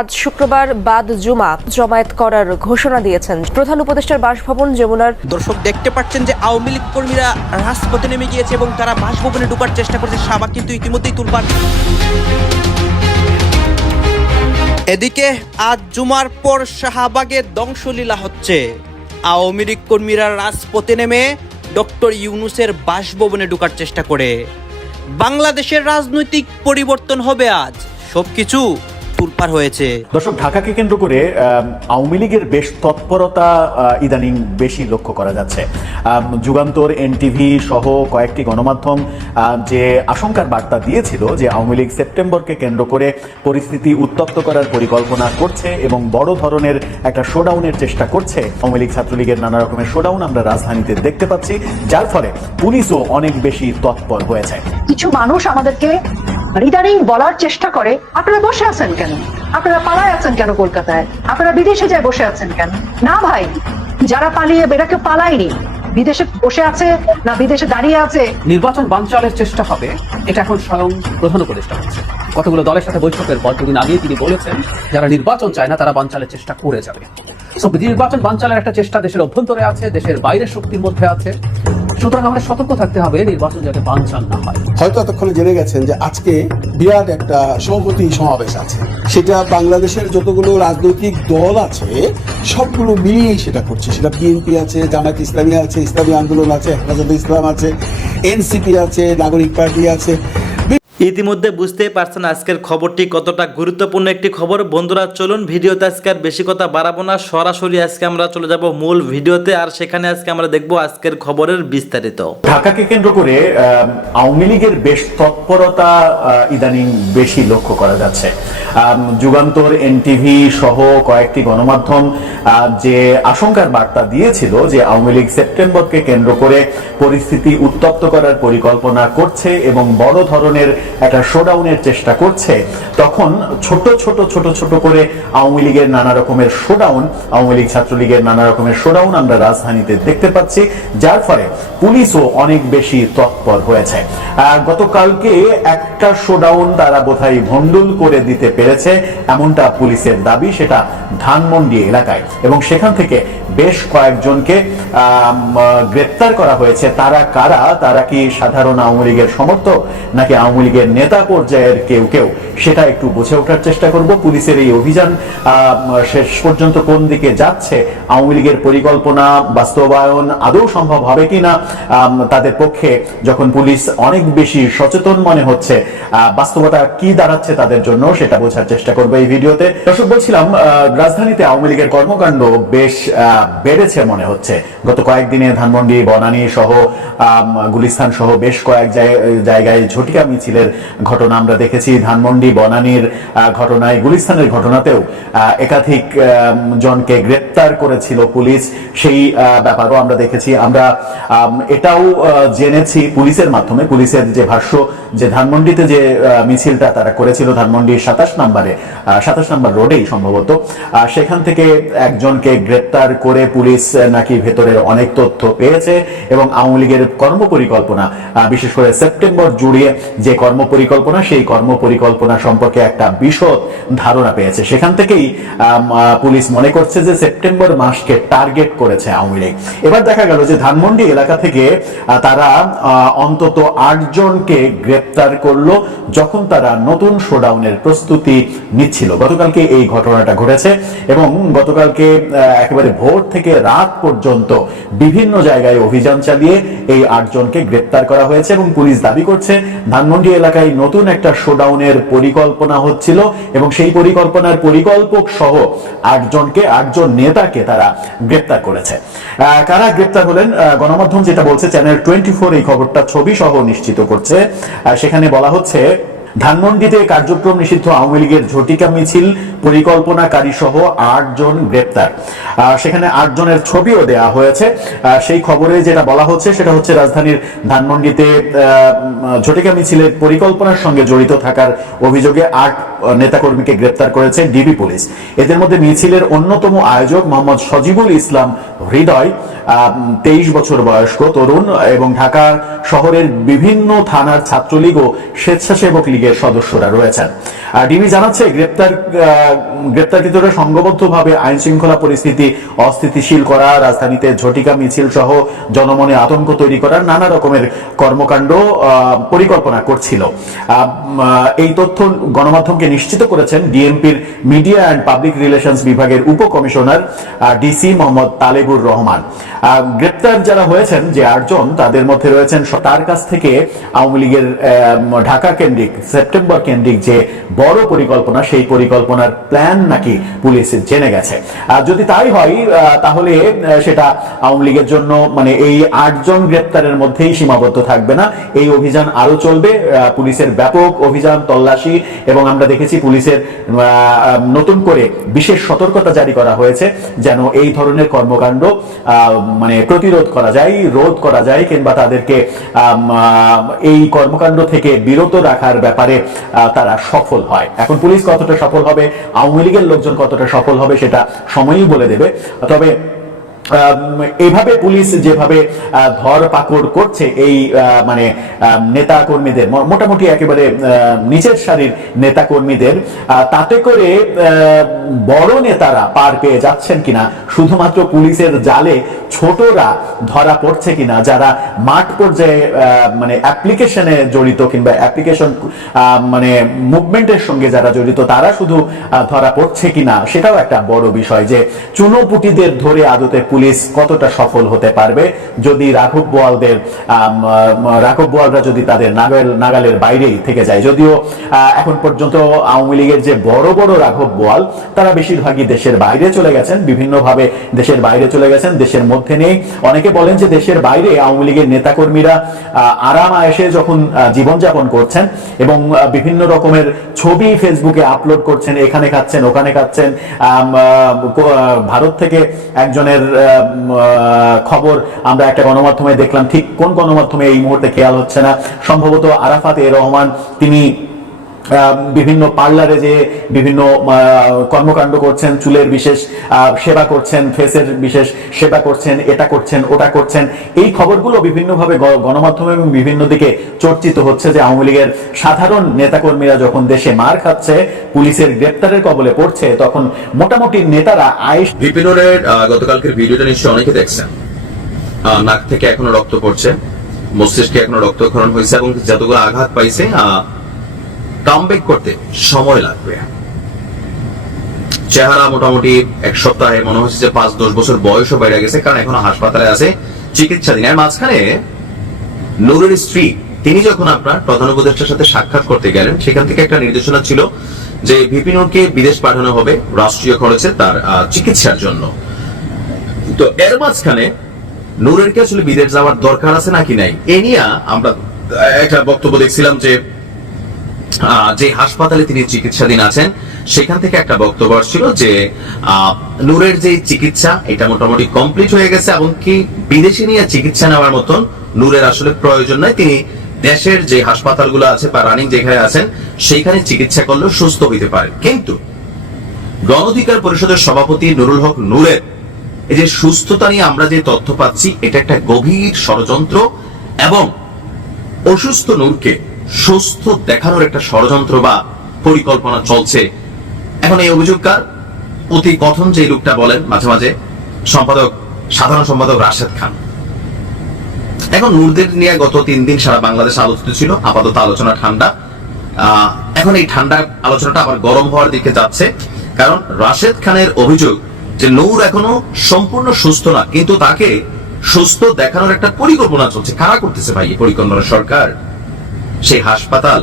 আজ শুক্রবার বাদ জুমা জমায়েত করার ঘোষণা দিয়েছেন প্রধান উপদেষ্টার বাসভবন যমুনার। দর্শক দেখতে পাচ্ছেন যে আওয়ামী লীগ কর্মীরা রাজপথে নেমে গিয়েছে এবং তারা বাসভবনে ঢোকার চেষ্টা করছে। শাহবাগ কিন্তু ইতিমধ্যেই তুলপাড়। এদিকে আজ জুমার পর শাহবাগে ধ্বংসলীলা হচ্ছে। আওয়ামী লীগ কর্মীরা রাজপথে নেমে ডক্টর ইউনূসের বাসভবনে ঢোকার চেষ্টা করে। বাংলাদেশের রাজনৈতিক পরিবর্তন হবে আজ, সবকিছু তুলপার হয়েছে। দর্শক, ঢাকাকে কেন্দ্র করে আওয়ামী লীগের বেশ তৎপরতা ইদানিং বেশি লক্ষ্য করা যাচ্ছে। যুগান্তর, এনটিভি সহ কয়েকটি গণমাধ্যম যে আশঙ্কার বার্তা দিয়েছিল যে আওয়ামী লীগ সেপ্টেম্বরকে কেন্দ্র করে পরিস্থিতি উত্তপ্ত করার পরিকল্পনা করছে এবং বড় ধরনের একটা শোডাউনের চেষ্টা করছে। আওয়ামী লীগ ছাত্রলীগের নানা রকমের শোডাউন আমরা রাজধানীতে দেখতে পাচ্ছি, যার ফলে পুলিশও অনেক বেশি তৎপর হয়েছে। কিছু মানুষ আমাদেরকে ইদানিং বলার চেষ্টা করে, আপনারা বসে আছেন কেন, আপনারা পালায় আছেন কেন, কলকাতায় আপনারা বিদেশে যায় বসে আছেন কেন? না ভাই, যারা পালিয়ে বেরাকে পালায়নি, বিদেশে বসে আছে না বিদেশে দাঁড়িয়ে আছে। নির্বাচন বানচালের চেষ্টা হবে, এটা এখন স্বয়ং প্রধান উপদেষ্টা হচ্ছে। কতগুলো দলের সাথে বৈঠকের পর দুদিন আগেই তিনি বলেছেন যারা নির্বাচন চায় না তারা বানচালের চেষ্টা করে যাবে। নির্বাচন বানচালের একটা চেষ্টা দেশের অভ্যন্তরে আছে, দেশের বাইরের শক্তির মধ্যে আছে। সুতরাং আমাদের সতর্ক থাকতে হবে নির্বাচন যাতে বানচাল না হয়। হয়তো এতক্ষণে জেনে গেছেন যে আজকে বিরাট একটা সভাপতি সমাবেশ আছে, সেটা বাংলাদেশের যতগুলো রাজনৈতিক দল আছে সবগুলো মিলিয়েই সেটা করছে। সেটা বিএনপি আছে, জামায়াত ইসলামী আছে, ইসলামী আন্দোলন আছে, হেফাজতে ইসলাম আছে, এনসিপি আছে, নাগরিক পার্টি আছে। ইতিমধ্যে বুঝতেই পারছেন আজকের খবরটি কতটা গুরুত্বপূর্ণ একটি খবর। বন্ধুরা চলুন ভিডিওতে আজকে আর বেশি কথা বাড়াবো না, সরাসরি আজকে আমরা চলে যাব মূল ভিডিওতে, আর সেখানে আজকে আমরা দেখব আজকের খবরের বিস্তারিত। ঢাকাকে কেন্দ্র করে আওয়ামী লীগের বেশ তৎপরতা ইদানিং বেশি লক্ষ্য করা যাচ্ছে। যুগান্তর, এনটিভি সহ কয়েকটি গণমাধ্যম যে আশঙ্কার বার্তা দিয়েছিল যে আওয়ামী লীগ সেপ্টেম্বরকে কেন্দ্র করে পরিস্থিতি উত্তপ্ত করার পরিকল্পনা করছে এবং বড় ধরনের একটা শোডাউনের চেষ্টা করছে, তখন ছোট ছোট করে আওয়ামী লীগের নানা রকমের শোডাউন, আওয়ামী লীগ ছাত্রলীগের নানা রকমের শোডাউন আমরা রাজধানীতে দেখতে পাচ্ছি, যার ফলে পুলিশও অনেক বেশি তৎপর হয়েছে। গতকালকে একটা শোডাউন তারা বোধহয় ভণ্ডুল করে দিতে পেরেছে এমনটা পুলিশের দাবি, সেটা ধানমন্ডি এলাকায়, এবং সেখান থেকে বেশ কয়েকজনকে গ্রেপ্তার করা হয়েছে। তারা কারা? তারা কি সাধারণ আওয়ামী লীগের সমর্থক নাকি আওয়ামী লীগের নেতা পর্যায়ের কেউ সেটা একটু বুঝে ওঠার চেষ্টা করব। পুলিশের এই অভিযান শেষ পর্যন্ত কোন দিকে যাচ্ছে, আওয়ামী লীগের পরিকল্পনা বাস্তবায়ন আদৌ সম্ভব হবে কিনা, তাদের পক্ষে যখন পুলিশ অনেক বেশি সচেতন মনে হচ্ছে, বাস্তবতা কি দাঁড়াচ্ছে তাদের জন্য সেটা বোঝার চেষ্টা করবো এই ভিডিওতে। দর্শক, বলছিলাম রাজধানীতে আওয়ামী লীগের কর্মকাণ্ড বেশ বেড়েছে মনে হচ্ছে। গত কয়েকদিনে ধানমন্ডি, বনানী সহ গুলিস্তান সহ বেশ কয়েক জায়গায় ঝটিকা মিছিলের ঘটনা আমরা দেখেছি। ধানমন্ডি, বনানীর ঘটনায়, গুলিস্তানের ঘটনাতেও একাধিক জনকে গ্রেপ্তার করেছিল পুলিশ, সেই ব্যাপারও আমরা দেখেছি। আমরা এটাও জেনেছি পুলিশের মাধ্যমে, পুলিশের যে ভাষ্য, যে ধানমন্ডিতে যে মিছিলটা তারা করেছিল ধানমন্ডির 27 নম্বর রোডেই সম্ভবত, সেখান থেকে একজনকে গ্রেপ্তার করে পুলিশ নাকি ভেতরের অনেক তথ্য পেয়েছে এবং আওয়ামী লীগের কর্মপরিকল্পনা, বিশেষ করে সেপ্টেম্বর জুড়ে যে কর্মপরিকল্পনা, সেই কর্মপরিকল্পনা সম্পর্কে একটা বিশদ ধারণা পেয়েছে। সেখান থেকেই পুলিশ মনে করছে যে সেপ্টেম্বর মাসকে টার্গেট করেছে আওয়ামী লীগ। এবার দেখা গেল যে ধানমন্ডি এলাকা থেকে তারা অন্তত 8 জনকে গ্রেপ্তার করলো যখন তারা নতুন শোডাউনের প্রস্তুতি নিচ্ছিল। গতকালকে এই ঘটনাটা ঘটেছে এবং গতকালকে একেবারে ভোর থেকে রাত পর্যন্ত বিভিন্ন জায়গায় অভিযান চালিয়ে এই 8 জনকে গ্রেপ্তার করা হয়েছে এবং পুলিশ দাবি করছে ধানমন্ডি এলাকায় নতুন একটা শোডাউনের পরিকল্পনা হচ্ছিল এবং সেই পরিকল্পনার পরিকল্পক সহ 8 জন নেতাকে তারা গ্রেপ্তার করেছে। কারা গ্রেপ্তার হলেন, গণমাধ্যম যেটা বলছে, চ্যানেল 24 এই খবরটা ছবি সহ নিশ্চিত করছে। সেখানে বলা হচ্ছে, ধানমন্ডিতে কার্যক্রম নিষিদ্ধ আওয়ামী লীগের ঝটিকা মিছিল পরিকল্পনাকারী সহ 8 জন গ্রেপ্তার। সেখানে 8 জনের ছবিও দেয়া হয়েছে। সেই খবরে যেটা বলা হচ্ছে সেটা হচ্ছে রাজধানীর ধানমন্ডিতে ঝটিকা মিছিলের পরিকল্পনার সঙ্গে জড়িত থাকার অভিযোগে 8 নেতাকর্মীকে গ্রেপ্তার করেছে ডিবি পুলিশ। এদের মধ্যে মিছিলের অন্যতম আয়োজক মোহাম্মদ সজিবুল ইসলাম হৃদয়, 23 বছর বয়স্ক তরুণ এবং ঢাকা শহরের বিভিন্ন থানার ছাত্রলীগ ও স্বেচ্ছাসেবক লীগের সদস্যরা রয়েছেন। ডিবি জানাচ্ছে গ্রেপ্তারকৃতরা সংঘবদ্ধভাবে আইন শৃঙ্খলা পরিস্থিতি অস্থিতিশীল করা, রাজধানীতে ঝটিকা মিছিল সহ জনমনে আতঙ্ক তৈরি করার নানা রকমের কর্মকাণ্ড পরিকল্পনা করছিল। এই তথ্য গণমাধ্যমকে নিশ্চিত করেছেন ডিএমপির মিডিয়া অ্যান্ড পাবলিক রিলেশনস বিভাগের উপকমিশনার ডিসি মোহাম্মদ তালেবুর রহমান। গ্রেপ্তার যারা হয়েছেন যে 8 জন, তাদের মধ্যে রয়েছেন তার কাছ থেকে আওয়ামী লীগের ঢাকা কেন্দ্রিক, সেপ্টেম্বর কেন্দ্রিক যে বড় পরিকল্পনা, সেই পরিকল্পনার প্ল্যান নাকি পুলিশ জেনে গেছে। আর যদি তাই হয় তাহলে সেটা আওয়ামী লীগের জন্য মানে এই 8 জন গ্রেপ্তারের মধ্যেই সীমাবদ্ধ থাকবে না, এই অভিযান আরো চলবে। পুলিশের ব্যাপক অভিযান, তল্লাশি, এবং আমরা দেখেছি পুলিশের নতুন করে বিশেষ সতর্কতা জারি করা হয়েছে যেন এই ধরনের কর্মকাণ্ড মানে প্রতিরোধ করা যায়, রোধ করা যায়, কিংবা তাদেরকে এই কর্মকাণ্ড থেকে বিরত রাখার ব্যাপারে তারা সফল হয়। এখন পুলিশ কতটা সফল হবে, আওয়ামী লীগের লোকজন কতটা সফল হবে, সেটা সময়ই বলে দেবে। তবে এভাবে পুলিশ যেভাবে ধরপাকড় করছে এই মানে নেতা কর্মীদের, মোটামুটি একেবারে নিচের সারির নেতা কর্মীদের, তাতে করে বড় নেতারা পার পেয়ে যাচ্ছেন কিনা, শুধুমাত্র পুলিশের জালে ছোটরা ধরা পড়ছে কিনা, যারা মাঠ পর্যায়ে মানে অ্যাপ্লিকেশনে জড়িত কিংবা অ্যাপ্লিকেশন মানে মুভমেন্টের সঙ্গে যারা জড়িত, তারা শুধু ধরা পড়ছে কিনা, সেটাও একটা বড় বিষয়। যে চুনোপুটিদের ধরে আদতে পুলিশ কতটা সফল হতে পারবে যদি রাঘব বোয়ালরা যদি তাদের নাগালের বাইরেই থেকে যায়। যদিও এখন পর্যন্ত আওয়ামী লীগের যে বড় বড় রাঘব বোয়াল, তারা বেশিরভাগই দেশের বাইরে চলে গেছেন, বিভিন্নভাবে দেশের বাইরে চলে গেছেন, দেশের মধ্যে নেই। অনেকে বলেন যে দেশের বাইরে আওয়ামী লীগের নেতাকর্মীরা আরাম আয়েশে যখন জীবনযাপন করছেন এবং বিভিন্ন রকমের ছবি ফেসবুকে আপলোড করছেন, এখানে খাচ্ছেন, ওখানে খাচ্ছেন। ভারত থেকে একজনের খবর আমরা একটা গণমাধ্যমে দেখলাম, ঠিক কোন গণমাধ্যমে এই মুহূর্তে খেয়াল হচ্ছে না, সম্ভবত আরাফাত এ রহমান, তিনি বিভিন্ন পার্লারে যে বিভিন্ন কর্মকাণ্ড করছেন, চুলের বিশেষ সেবা করছেন, ফেসের বিশেষ সেবা করছেন, এটা করছেন, ওটা করছেন। এই খবরগুলো বিভিন্নভাবে গণমাধ্যমে এবং বিভিন্ন দিকে চর্চিত হচ্ছে যে আওয়ামী লীগের সাধারণ নেতাকর্মীরা যখন দেশে মার খাচ্ছে, পুলিশের গ্রেপ্তারের কবলে পড়ছে, তখন মোটামুটি নেতারা বিপিনের গতকালকের ভিডিওটা নিশ্চয়ই অনেকে দেখছেন। নাক থেকে এখনো রক্ত পড়ছে, মস্তিষ্কে এখনো রক্তক্ষরণ হয়েছে এবং যতগুলো আঘাত পাইছে কামব্যাক করতে সময় লাগবে। চেহারা মোটামুটি 1 সপ্তাহে মনে হচ্ছে যে 5-10 বছর বয়সও বেড়ে গেছে, কারণ এখনো হাসপাতালে আছে, চিকিৎসাধীন। আর মাঝখানে নূরের স্ত্রী, তিনি যখন আপনার প্রধান উপদেষ্টার সাথে সাক্ষাৎ করতে গেলেন, সেখান থেকে একটা নির্দেশনা ছিল যে ভিপিনুরকে বিদেশ পাঠানো হবে রাষ্ট্রীয় খরচে তার চিকিৎসার জন্য। তো এর মাঝখানে নূরেরকে আসলে বিদেশ যাওয়ার দরকার আছে নাকি নাই, এ নিয়ে আমরা একটা বক্তব্য দেখছিলাম যে হাসপাতালে তিনি চিকিৎসাধীন আছেন, সেখান থেকে একটা বক্তব্য ছিল যে নূরের যে চিকিৎসা, এটা মোটামুটি কমপ্লিট হয়ে গেছে এবং কি বিদেশে নিয়ে চিকিৎসা নেওয়ার মতন নূরের আসলে প্রয়োজন নাই। তিনি দেশের যে হাসপাতালগুলো আছে বা রানিং যেখানে আছেন সেইখানে চিকিৎসা করলেও সুস্থ হইতে পারেন। কিন্তু গণ অধিকার পরিষদের সভাপতি নুরুল হক নূরের এই যে সুস্থতা নিয়ে আমরা যে তথ্য পাচ্ছি, এটা একটা গভীর ষড়যন্ত্র এবং অসুস্থ নূরকে সুস্থ দেখানোর একটা ষড়যন্ত্র বা পরিকল্পনা চলছে। এখন এই অভিযোগকার অতি কথন যে লোকটা বলেন মাঝে মাঝে, সাধারণ সম্পাদক রাশেদ খান। এখন নূরদের নিয়ে গত 3 দিন সারা বাংলাদেশ আলোচিত ছিল, আপাতত আলোচনা ঠান্ডা। এখন এই ঠান্ডা আলোচনাটা আবার গরম হওয়ার দিকে যাচ্ছে, কারণ রাশেদ খানের অভিযোগ যে নূর এখনো সম্পূর্ণ সুস্থ না, কিন্তু তাকে সুস্থ দেখানোর একটা পরিকল্পনা চলছে। কারা করতেছে ভাই এই পরিকল্পনা? সরকার, সেই হাসপাতাল,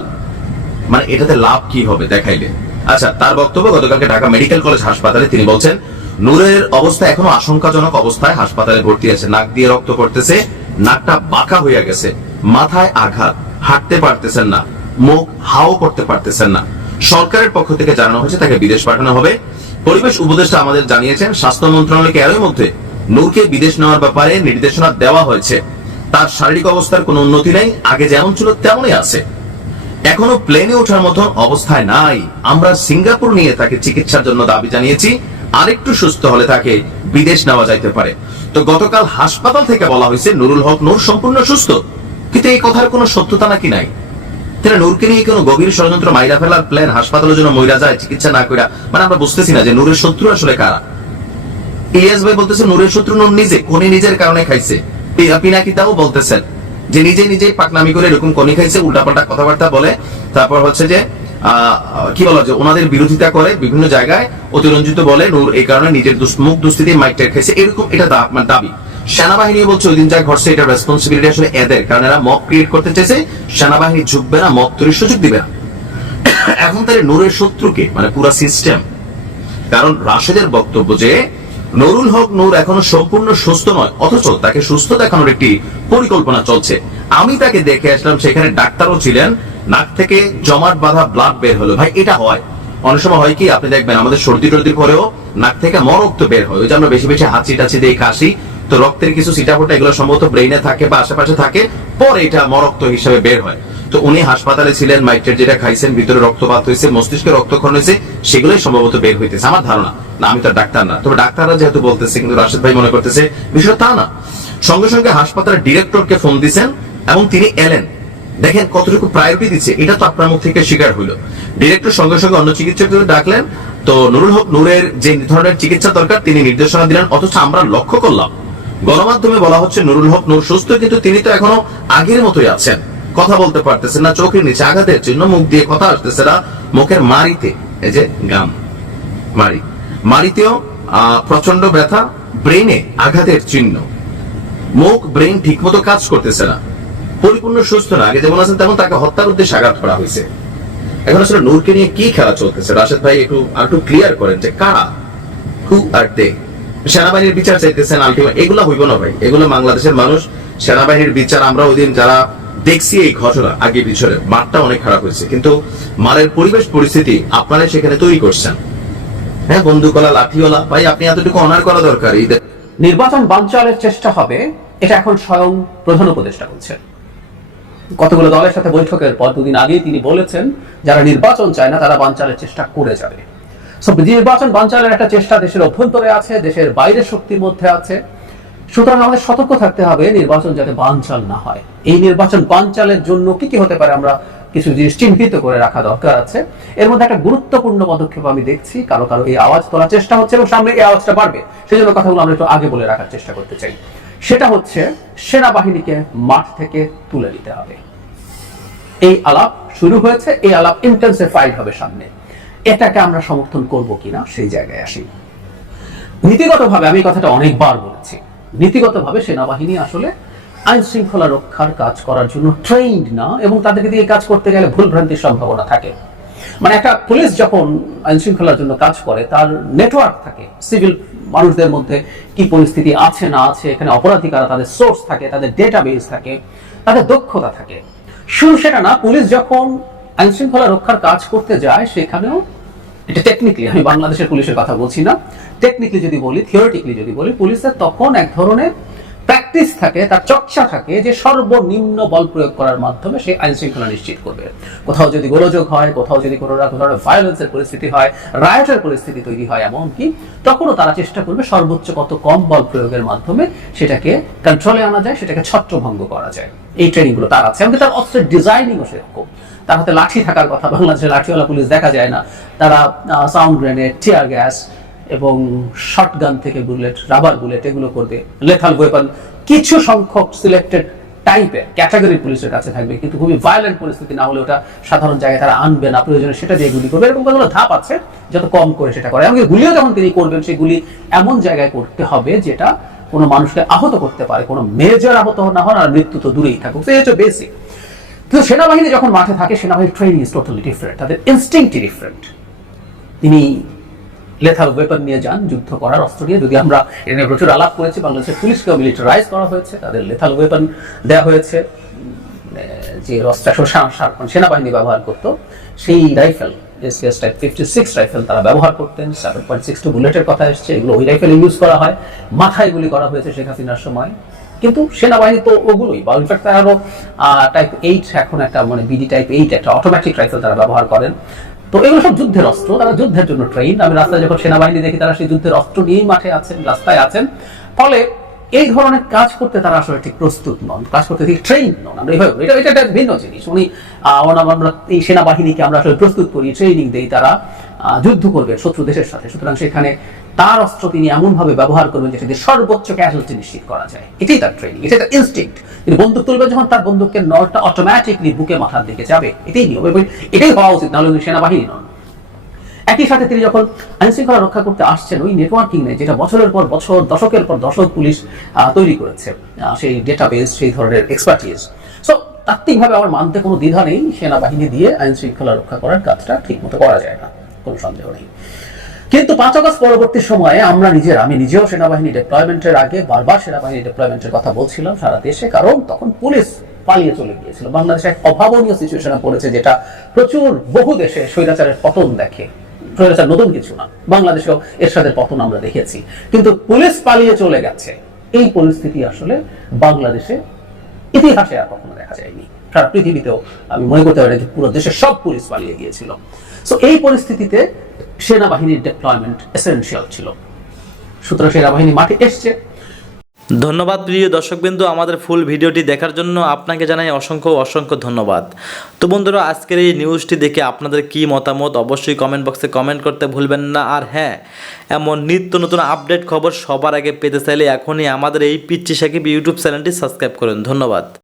মানে এটাতে লাভ কি হবে দেখাইলে? আচ্ছা, তার বক্তব্য গতকালকে ঢাকা মেডিকেল কলেজ হাসপাতালে তিনি বলছেন নূরের অবস্থা এখনো আশঙ্কাজনক অবস্থায় হাসপাতালে ভর্তি আছে, নাক দিয়ে রক্ত পড়তেছে, নাকটা বাঁকা হয়ে গেছে, মাথায় আঘাত, হাঁটতে পারতেছেন না, মুখ হাও করতে পারতেছেন না। সরকারের পক্ষ থেকে জানানো হয়েছে তাকে বিদেশ পাঠানো হবে। পরিবেশ উপদেষ্টা আমাদের জানিয়েছেন স্বাস্থ্য মন্ত্রণালয়কে এরই মধ্যে নূরকে বিদেশ নেওয়ার ব্যাপারে নির্দেশনা দেওয়া হয়েছে। তার শারীরিক অবস্থার কোনো উন্নতি নেই, আগে যেমন ছিল তেমনই আছে, এখনো প্লেনে ওঠার মতন অবস্থায় নাই। আমরা সিঙ্গাপুর নিয়ে তাকে চিকিৎসার জন্য দাবি জানিয়েছি, আরেকটু সুস্থ হলে তাকে বিদেশ নেওয়া যাইতে পারে। তো গতকাল হাসপাতাল থেকে বলা হয়েছে নুরুল হক নূর সম্পূর্ণ সুস্থ, কিন্তু এই কথার কোনো সত্যতা নাকি নাই। তাহলে নূরকে নিয়ে কোনো গভীর ষড়যন্ত্র, মাইরা ফেলার প্ল্যান, হাসপাতালের জন্য মইরা যায় চিকিৎসা না কইরা, মানে আমরা বুঝতেছি না যে নূরের শত্রু আসলে কারা। ইলিয়াস ভাই বলতেছে নূরের শত্রু নূর নিজে, কোনি নিজের কারণে খাইছে। পিনাকিতাও বলতেছেন যে নিজেই পাকনামি করে এরকম কোনি খাইছে, উল্টাপাল্টা কথাবার্তা বলে, তারপর হচ্ছে যে কি বলা যায় ওনাদের বিরোধিতা করে বিভিন্ন জায়গায়, অতিরঞ্জিত বলে নূর এই কারণে নিজের মুখ দুস্থিতি মাইক টের খাইছে, এরকম এটা দাবি। সেনাবাহিনী বলছে ওই দিন যা ঘটছে এটা রেসপন্সিবিলিটি আসলে এদের, কারণ এরা মব ক্রিয়েট করতে চাইছে, সেনাবাহিনী ঝুঁকবে না, মব তৈরির সুযোগ দিবে না। এখন তাহলে নূরের শত্রুকে, মানে পুরা সিস্টেম। কারণ রাশেদের বক্তব্য যে নুরুল হক নূর এখনো সম্পূর্ণ সুস্থ নয়, অথচ তাকে সুস্থ দেখানোর একটি পরিকল্পনা চলছে। আমি তাকে দেখে আসলাম, সেখানে ডাক্তারও ছিলেন, নাক থেকে জমাট বাঁধা ব্লাড বের হলো। ভাই এটা হয়, অনেক সময় হয় কি আপনি দেখবেন আমাদের সর্দি টর্দির পরেও নাক থেকে মরক্ত বের হয়, ওই যে আমরা বেশি বেশি হাঁচি টাচি দিয়ে কাশি, তো রক্তের কিছু সিটাফোটা এগুলো সম্ভবত ব্রেইনে থাকে বা আশেপাশে থাকে, পরে এটা মরক্ত হিসেবে বের হয়। তো উনি হাসপাতালে ছিলেন, মাইট্রেট যেটা খাইছেন, ভিতরে রক্তপাত হয়েছে, মস্তিষ্কে রক্তক্ষরণ হয়েছে, সেগুলোই সম্ভবত বের হইতেছে, আমার ধারণা। না আমি তো ডাক্তার না, তবে ডাক্তাররা যেহেতু বলতেছে, কিন্তু রাশেদ ভাই মনে করতেছে বিষয়টা তা না। সঙ্গে সঙ্গে হাসপাতালের ডিরেক্টরকে ফোন দিয়েছেন এবং তিনি এলেন। দেখেন কতটুকু প্রায়োরিটি দিচ্ছে, এটা তো আপনার মুখ থেকে স্বীকার হইলো। ডিরেক্টর সঙ্গে সঙ্গে অন্য চিকিৎসকদের ডাকলেন, তো নুরুল হক নূরের যে ধরনের চিকিৎসা দরকার তিনি নির্দেশনা দিলেন। অথচ আমরা লক্ষ্য করলাম গণমাধ্যমে বলা হচ্ছে নুরুল হক নূর সুস্থ, কিন্তু তিনি তো এখনো আগের মতোই আছেন, কথা বলতে পারতেছেন না, চোখের নিচে আঘাতের চিহ্ন, মুখ দিয়ে কথা আসতেছে না, মুখের মাড়িতে এই যে গাম মাড়িতেও প্রচন্ড ব্যথা, ব্রেনে আঘাতের চিহ্ন, মুখ ব্রেন ঠিক মতো কাজ করতেছে না, পরিপূর্ণ সুস্থ না, আগে যেমন আছেন তেমন। তাকে হত্যার উদ্দেশ্যে আঘাত করা হয়েছে। এখন আসলে নূরকে নিয়ে কি খেলা চলতেছে রাশেদ ভাই একটু ক্লিয়ার করেন যে কারা, হু আর দে। সেনাবাহিনীর বিচার চাইতেছেন, আলটিমেট এগুলো হইব না ভাই, এগুলো বাংলাদেশের মানুষ, সেনাবাহিনীর বিচার। আমরা ওই দিন যারা দেখছি এই ঘটনা আগে পিছনে, মাঠটা অনেক খারাপ হয়েছে, কিন্তু মারের পরিবেশ পরিস্থিতি আপনারা সেখানে তৈরি করছেন। হ্যাঁ, বন্দুকওয়ালা লাঠিওয়ালা, ভাই আপনি এতটুকু অনার করা দরকার। নির্বাচন বানচালের চেষ্টা হবে, এটা এখন স্বয়ং প্রধান উপদেষ্টা বলছেন। কতগুলো দলের সাথে বৈঠকের পর দুদিন আগেই তিনি বলেছেন যারা নির্বাচন চায় না তারা বানচালের চেষ্টা করে যাবে। নির্বাচন বানচালের একটা চেষ্টা দেশের অভ্যন্তরে আছে, দেশের বাইরের শক্তির মধ্যে আছে। সুতরাং আমাদের সতর্ক থাকতে হবে নির্বাচন যাতে বানচাল না হয়। এই নির্বাচন বানচালের জন্য কি কি হতে পারে আমরা কিছু জিনিস চিহ্নিত করে রাখা দরকার আছে। এর মধ্যে একটা গুরুত্বপূর্ণ পদক্ষেপ আমি দেখছি, কারো কারো এই আওয়াজ তোলার চেষ্টা হচ্ছে এবং সামনে এই আওয়াজটা বাড়বে, সেই জন্য কথাগুলো আমরা একটু আগে বলে রাখার চেষ্টা করতে চাই। সেটা হচ্ছে সেনাবাহিনীকে মাঠ থেকে তুলে নিতে হবে। এই আলাপ শুরু হয়েছে, এই আলাপ ইন্টেন্সিফাইড হবে সামনে। এটাকে আমরা সমর্থন করব কিনা সেই জায়গায় আসি। নীতিগতভাবে আমি কথাটা অনেকবার বলেছি, নীতিগতভাবে সেনাবাহিনী আসলে আইন শৃঙ্খলা রক্ষার কাজ করার জন্য ট্রেইনড না, এবং তাদেরকে দিয়ে কাজ করতে গেলে ভুল ভ্রান্তির সম্ভাবনা থাকে। মানে একটা পুলিশ যখন আইন শৃঙ্খলার জন্য কাজ করে তার নেটওয়ার্ক থাকে, সিভিল মানুষদের মধ্যে কি পরিস্থিতি আছে না আছে, এখানে অপরাধী কারা, তাদের সোর্স থাকে, তাদের ডেটাবেস থাকে, তাদের দক্ষতা থাকে। শুধু সেটা না, পুলিশ যখন আইন শৃঙ্খলা রক্ষার কাজ করতে যায় সেখানেও এটা টেকনিক্যালি, আমি বাংলাদেশের পুলিশের কথা বলছি না, টেকনিক্যালি যদি বলি, থিওরিটিক্যালি যদি বলি, পুলিশের তখন এক ধরনের প্র্যাকটিস থাকে, তার চর্চা থাকে যে সর্বনিম্ন বল প্রয়োগ করার মাধ্যমে সে আইন শৃঙ্খলা নিশ্চিত করবে। কোথাও যদি গোলযোগ হয়, কোথাও যদি কোনো ধরনের ভায়োলেন্সের পরিস্থিতি হয়, রায়টের পরিস্থিতি তৈরি হয় এমনকি, তখনও তারা চেষ্টা করবে সর্বোচ্চ কত কম বল প্রয়োগের মাধ্যমে সেটাকে কন্ট্রোলে আনা যায়, সেটাকে ছত্রভঙ্গ করা যায়। এই ট্রেনিং গুলো তার আছে, এমনকি তার অস্ত্রের ডিজাইনিংও সেরকম। তার হাতে লাঠি থাকার কথা, বাংলাদেশের লাঠিওয়ালা পুলিশ দেখা যায় না। তারা সাউন্ড গ্রেনেড, টিয়ার গ্যাস এবং শটগান থেকে বুলেট, রাবার বুলেট এগুলো করবে, লেথাল ওয়েপন কিছু সংখ্যক সিলেক্টেড টাইপের ক্যাটাগরি পুলিশের কাছে থাকবে, কিন্তু খুবই ভায়োলেন্ট পরিস্থিতি না হলে ওটা সাধারণ জায়গায় তারা আনবে না, প্রয়োজনে সেটা দিয়ে গুলি করবে। এরকম কতগুলো ধাপ আছে যত কম করে সেটা করে। এমনকি গুলিও যখন তিনি করবেন সেই গুলি এমন জায়গায় করতে হবে যেটা কোনো মানুষকে আহত করতে পারে, কোনো মেজর আহত না হন, আর মৃত্যু তো দূরেই থাকুক। এই হচ্ছে বেসিক। কিন্তু সেনাবাহিনী যখন মাঠে থাকে, সেনাবাহিনীর ট্রেনিং ইজ টোটালি ডিফারেন্ট, তাদের ইনস্টিংক্টই ডিফারেন্ট। তিনি লেথাল ওয়েপন নিয়ে যান, যুদ্ধ করার অস্ত্র নিয়ে। যদি আমরা এটা নিয়ে প্রচুর আলাপ করেছি, বাংলাদেশের পুলিশকেও মিলিটারাইজ করা হয়েছে, তাদের লেথাল ওয়েপন দেওয়া হয়েছে। যে অস্ত্র সেনাবাহিনী ব্যবহার করতো সেই রাইফেল, এসকেএস টাইপ 56 রাইফেল তারা ব্যবহার করতেন। 7.62 বুলেটের কথা এসছে, এগুলো ওই রাইফেল ইউজ করা হয়। মাথায় গুলি করা হয়েছে শেখ হাসিনার সময়, কিন্তু সেনাবাহিনী তো ওগুলোই, বা ইনফ্যাক্ট আরো টাইপ 8 এখন একটা, মানে বিডি টাইপ 8 একটা অটোমেটিক রাইফেল তারা ব্যবহার করেন। তো এগুলো সব যুদ্ধের অস্ত্র, তারা যুদ্ধের জন্য ট্রেইন। আমি রাস্তায় যখন সেনাবাহিনী দেখি তারা সেই যুদ্ধের অস্ত্র নিয়েই মাঠে আছেন, রাস্তায় আছেন। ফলে এই ধরনের কাজ করতে তারা আসলে ঠিক প্রস্তুত নন, কাজ করতে ঠিক ট্রেইন নন। আমরা এইভাবে এটা ভিন্ন জিনিস। উনি আমরা এই সেনাবাহিনীকে আমরা আসলে প্রস্তুত করি, ট্রেনিং দেই, তারা যুদ্ধ করবে শত্রু দেশের সাথে। সুতরাং সেখানে তার অস্ত্র তিনি এমন ভাবে ব্যবহার করবেন যেটা দিয়ে সর্বোচ্চ ক্যাজুয়ালিটি নিশ্চিত করা যায়। এটাই তার ট্রেনিং, এটাই তার ইনস্টিংক্ট। তিনি বন্দুক তুলবে যখন তার বন্দুকের নলটা অটোমেটিকলি বুকে মাথার দিকে যাবে, এটাই নিয়ম এবং এটাই হওয়া উচিত, নাহলে উনি সেনাবাহিনী নন। একই সাথে তিনি যখন আইন শৃঙ্খলা রক্ষা করতে আসছেন, ওই নেটওয়ার্কিং নেই যেটা বছরের পর বছর, দশকের পর দশক পুলিশ তৈরি করেছে, সেই ডেটাবেস, সেই ধরনের এক্সপার্টিজ। সো তাত্ত্বিকভাবে আমার মানতে কোনো দ্বিধা নেই, সেনাবাহিনী দিয়ে আইন শৃঙ্খলা রক্ষা করার কাজটা ঠিক মতো করা যায় না, কোনো সন্দেহ নেই। কিন্তু 5 আগস্ট পরবর্তী সময়ে আমি নিজেও সেনাবাহিনী ডেপ্লয়মেন্টের আগে বারবার সেনাবাহিনী ডেপ্লয়মেন্টের কথা বলছিলাম সারা দেশে, কারণ তখন পুলিশ পালিয়ে চলে গিয়েছিল। বাংলাদেশে এক অভাবনীয় সিচুয়েশনে পড়েছে, যেটা প্রচুর বহু দেশে স্বৈরাচারের পতন দেখে। স্বৈরাচার নতুন কিছু না, বাংলাদেশেও এরশাদের পতন আমরা দেখেছি, কিন্তু পুলিশ পালিয়ে চলে গেছে। এই পরিস্থিতি আসলে বাংলাদেশে ইতিহাসে আর কখনো দেখা যায়নি। সারা পৃথিবীতেও আমি মনে করতে পারি যে পুরো দেশের সব পুলিশ পালিয়ে গিয়েছিল। সো এই পরিস্থিতিতে সেনাবাহিনীর ডেপ্লয়মেন্ট এসেনশিয়াল ছিল। সুতরাং সেনাবাহিনী মাঠে এসছে। ধন্যবাদ প্রিয় দর্শকবৃন্দ, আমাদের ফুল ভিডিওটি দেখার জন্য আপনাকে জানাই অসংখ্য ধন্যবাদ। তো বন্ধুরা, আজকের এই নিউজটি দেখে আপনাদের কি মতামত অবশ্যই কমেন্ট বক্সে কমেন্ট করতে ভুলবেন না। আর হ্যাঁ, এমন নিত্য নতুন আপডেট খবর সবার আগে পেতে চাইলে এখনই আমাদের এই পিচ্চি সাকিব ইউটিউব চ্যানেলটি সাবস্ক্রাইব করুন। ধন্যবাদ।